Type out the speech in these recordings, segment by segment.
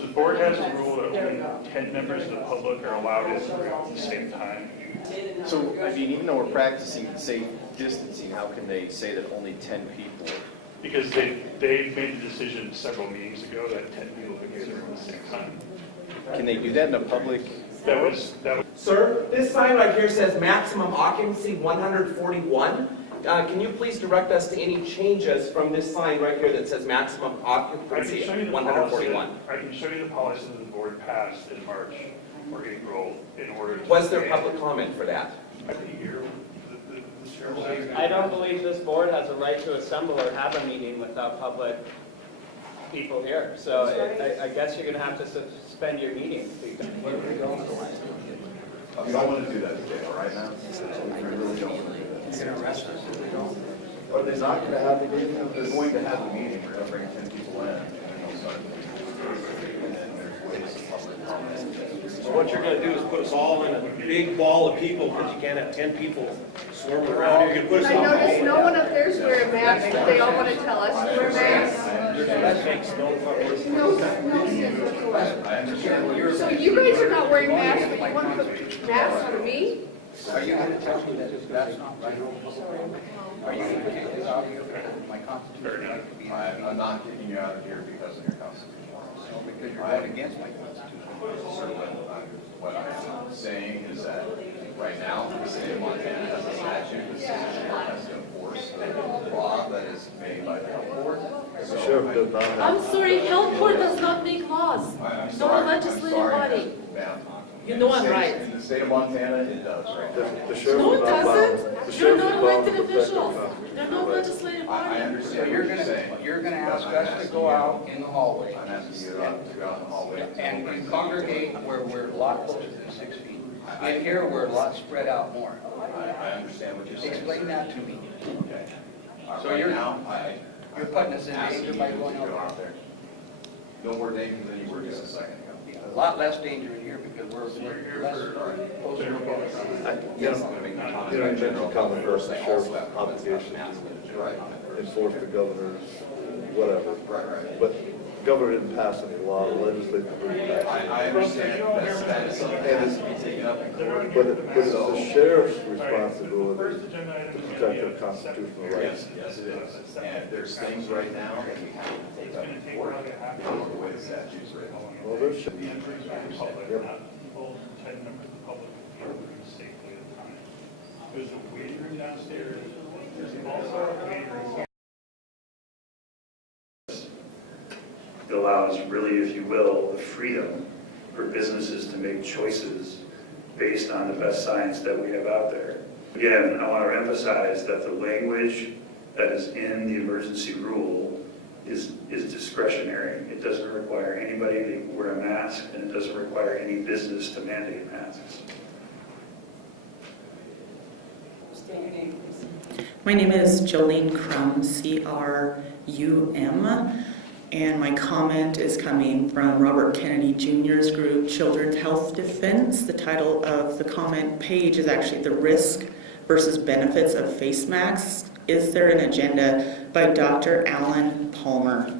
So the board has a rule that only 10 members of the public are allowed in at the same time. So, I mean, even though we're practicing safe distancing, how can they say that only 10 people? Because they made the decision several meetings ago that 10 people could gather at the same time. Can they do that in a public? That was. Sir, this sign right here says maximum occupancy 141. Can you please direct us to any changes from this sign right here that says maximum occupancy 141? I can show you the policy that the board passed in March or April in order to. Was there public comment for that? I think you're, the chair will ask. I don't believe this board has a right to assemble or have a meeting without public people here. So I guess you're going to have to suspend your meeting. We don't want to do that today, all right, now? We really don't want to do that. You're going to arrest us if we don't. Are they not going to have the meeting? They're going to have the meeting, we're going to bring 10 people in, and then they'll start. And then there's ways of public comment. So what you're gonna do is put us all in a big ball of people, because you can't have 10 people swarming around. You're gonna put us I all. noticed no one up there's wearing masks, but they all want to tell us to wear masks. That makes no fucking No sense whatsoever. I understand what you're So saying. you guys are not wearing masks, but you want to put masks on me? Are you going to tell me that that's not right? Are you going to kick this out of your, my constitutional right to be in? I'm not kicking you out of here because of your constitutional rights. No, because you're going against my constitutional rights. Sir, what I'm saying is that right now, the state of Montana has a statute that says the sheriff has to enforce a law that is made by the health board. So, Sheriff does not have. I'm sorry, health board does not make laws. I'm Not sorry, a legislative I'm sorry, body. ma'am. You know I'm In the right. state- In the state of Montana, it does right now. The sheriff No, is it not bound. doesn't. The You're sheriff not is bound to elected protect our officials. constitutional They're no rights. legislative I body. So understand you're what you're saying. going to ask because I'm us to asking go you- out in the hallway I'm asking you to go out in the hallway. and congregate where we're a lot closer than 6 feet. In here, we're a lot spread out more. I understand what you're saying. Explain that to me. Okay. So Right you're- now, You're putting us in asking danger you by to going go out there. No more danger than you were just a second ago. there. A lot less danger in here because we're less close to the You know, you mentioned common first, the sheriff's obligation to enforce the governor's whatever. Right. But the governor didn't pass any law, the legislature didn't pass. I understand that is something that has to be taken up in court. But it's the sheriff's responsibility First agenda item to is protect going to their be constitutional Yes, rights. yes, it is. And there's things right now that we have to take up in court because of the way the statute's written. Well, there should be. the entrance of the public, Yep. not people, 10 members of the public can gather safely at a time. There's a waiting room downstairs. There's also a waiting room. It allows really, if you will, the freedom for businesses to make choices based on the best science that we have out there. Again, I want to emphasize that the language that is in the emergency rule is discretionary. It doesn't require anybody to wear a mask, and it doesn't require any business to mandate masks. My name is Jolene Crum, C-R-U-M, and my comment is coming from Robert Kennedy Jr.'s group, Children's Health Defense. The title of the comment page is actually The Risk versus Benefits of Face Masks. Is there an agenda by Dr. Alan Palmer?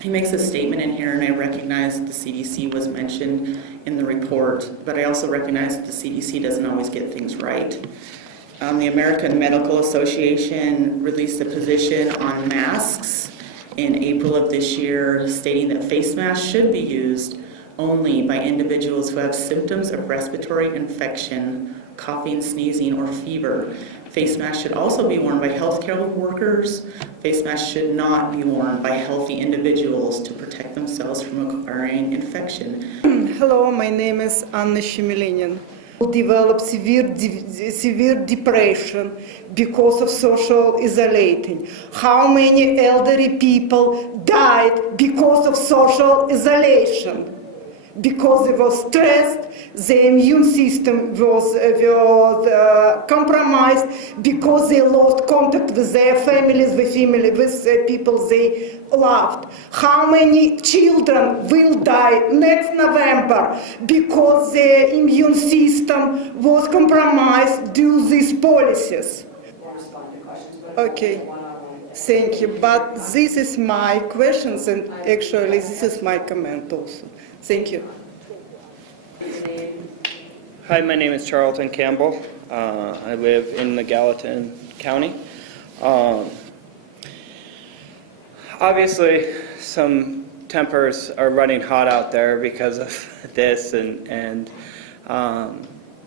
He makes a statement in here, and I recognize the CDC was mentioned in the report, but I also recognize that the CDC doesn't always get things right. The American Medical Association released a position on masks in April of this year, stating that face masks should be used only by individuals who have symptoms of respiratory infection, coughing, sneezing, or fever. Face masks should also be worn by healthcare workers. Face masks should not be worn by healthy individuals to protect themselves from acquiring infection. Hello, my name is Anna Shemilinin. Develop severe depression because of social isolating. How many elderly people died because of social isolation? Because they were stressed, their immune system was compromised, because they lost contact with their families, with people they loved. How many children will die next November because their immune system was compromised due to these policies? Okay. Thank you. But this is my questions, and actually this is my comment also. Thank you. Hi, my name is Charlton Campbell. I live in the Gallatin County. Obviously, some tempers are running hot out there because of this and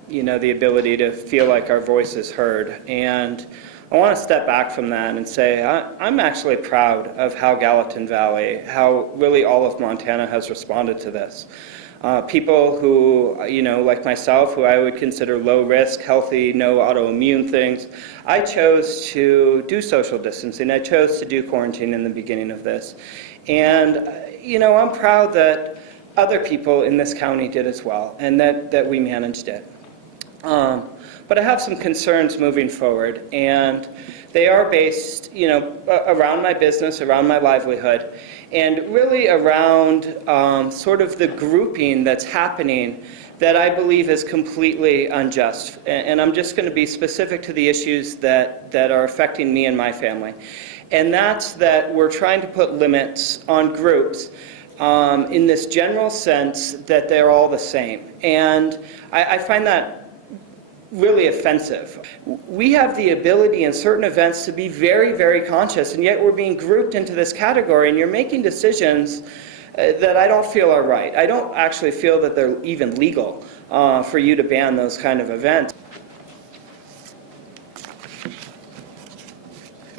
you know, the ability to feel like our voice is heard. And I want to step back from that and say I'm actually proud of how Gallatin Valley, how really all of Montana has responded to this. People who, you know, like myself, who I would consider low risk, healthy, no autoimmune things, I chose to do social distancing. I chose to do quarantine in the beginning of this. And, you know, I'm proud that other people in this county did as well, and that we managed it. But I have some concerns moving forward, and they are based, you know, around my business, around my livelihood, and really around sort of the grouping that's happening that I believe is completely unjust. And I'm just going to be specific to the issues that are affecting me and my family. And that's that we're trying to put limits on groups in this general sense that they're all the same. And I find that really offensive. We have the ability in certain events to be very, very conscious, and yet we're being grouped into this category, and you're making decisions that I don't feel are right. I don't actually feel that they're even legal for you to ban those kind of events.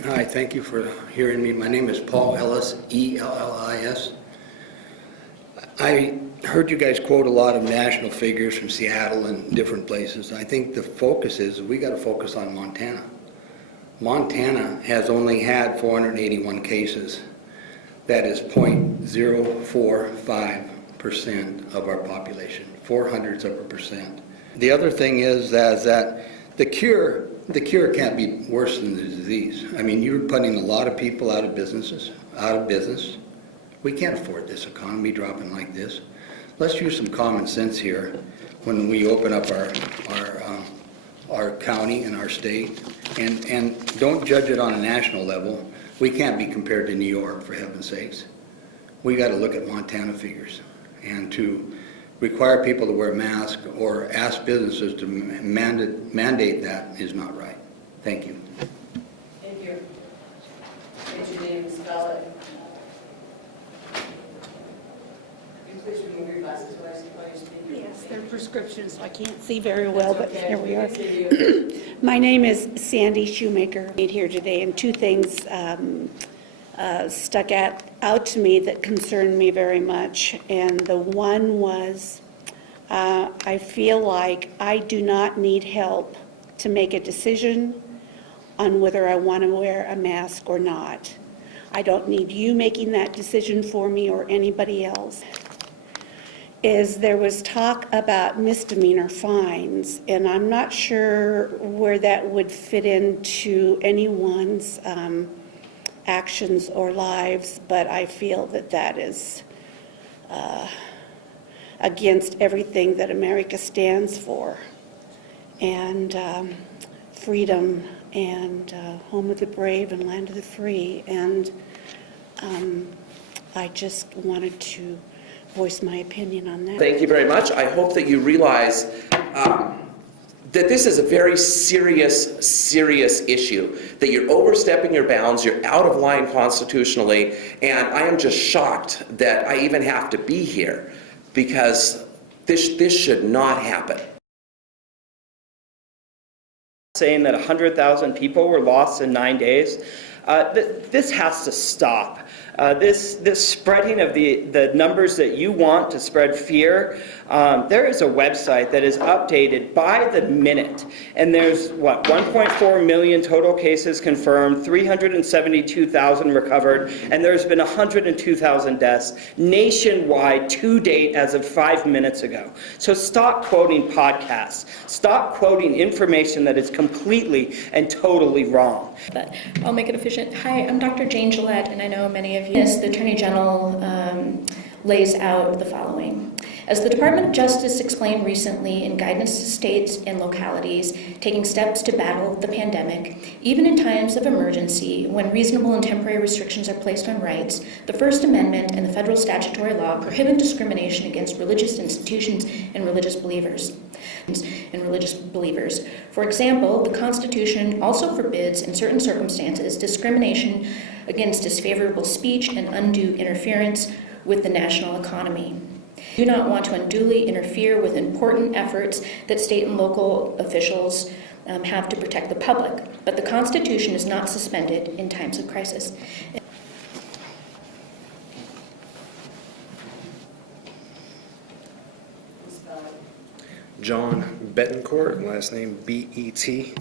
Hi, thank you for hearing me. My name is Paul Ellis, E-L-L-I-S. I heard you guys quote a lot of national figures from Seattle and different places. I think the focus is we got to focus on Montana. Montana has only had 481 cases. That is 0.045% of our population, 0.04%. The other thing is that the cure can't be worse than the disease. I mean, you're putting a lot of people out of business. We can't afford this economy dropping like this. Let's use some common sense here when we open up our county and our state, and don't judge it on a national level. We can't be compared to New York, for heaven's sakes. We got to look at Montana figures, and to require people to wear masks or ask businesses to mandate that is not right. Thank you. Thank you. And your name is spell it. Please remove your glasses while you're speaking. Yes, they're prescriptions, so I can't see very well, but here we are. My name is Sandy Shoemaker. I'm here today, and two things stuck out to me that concerned me very much. And the one was, I feel like I do not need help to make a decision on whether I want to wear a mask or not. I don't need you making that decision for me or anybody else. There was talk about misdemeanor fines, and I'm not sure where that would fit into anyone's actions or lives, but I feel that is against everything that America stands for, and freedom, and home of the brave and land of the free. And I just wanted to voice my opinion on that. Thank you very much. I hope that you realize that this is a very serious issue, that you're overstepping your bounds, you're out of line constitutionally, and I am just shocked that I even have to be here, because this should not happen. Saying that 100,000 people were lost in 9 days, this has to stop. This spreading of the numbers that you want to spread fear, there is a website that is updated by the minute, and there's, 1.4 million total cases confirmed, 372,000 recovered, and there's been 102,000 deaths nationwide to date as of 5 minutes ago. So stop quoting podcasts. Stop quoting information that is completely and totally wrong. But I'll make it efficient. Hi, I'm Dr. Jane Gillette, and I know many of you. The Attorney General lays out the following. As the Department of Justice explained recently in guidance to states and localities taking steps to battle the pandemic, even in times of emergency, when reasonable and temporary restrictions are placed on rights, the First Amendment and the federal statutory law prohibit discrimination against religious institutions and religious believers. For example, the Constitution also forbids, in certain circumstances, discrimination against disfavorable speech and undue interference with the national economy. Do not want to unduly interfere with important efforts that state and local officials have to protect the public, but the Constitution is not suspended in times of crisis. John Betancourt, last name Betancourt.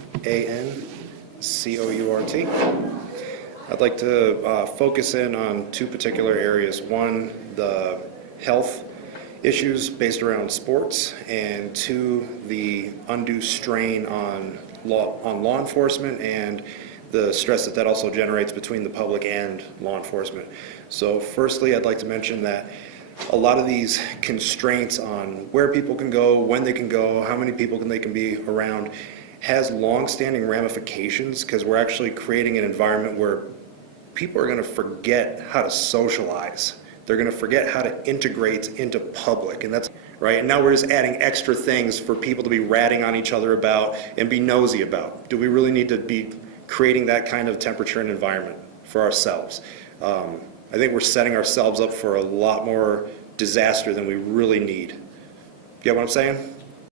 I'd like to focus in on two particular areas. One, the health issues based around sports, and two, the undue strain on law enforcement and the stress that also generates between the public and law enforcement. So firstly, I'd like to mention that a lot of these constraints on where people can go, when they can go, how many people they can be around, has long-standing ramifications, because we're actually creating an environment where people are going to forget how to socialize. They're going to forget how to integrate into public, and that's right. And now we're just adding extra things for people to be ratting on each other about and be nosy about. Do we really need to be creating that kind of temperature and environment for ourselves? I think we're setting ourselves up for a lot more disaster than we really need. Get what I'm saying?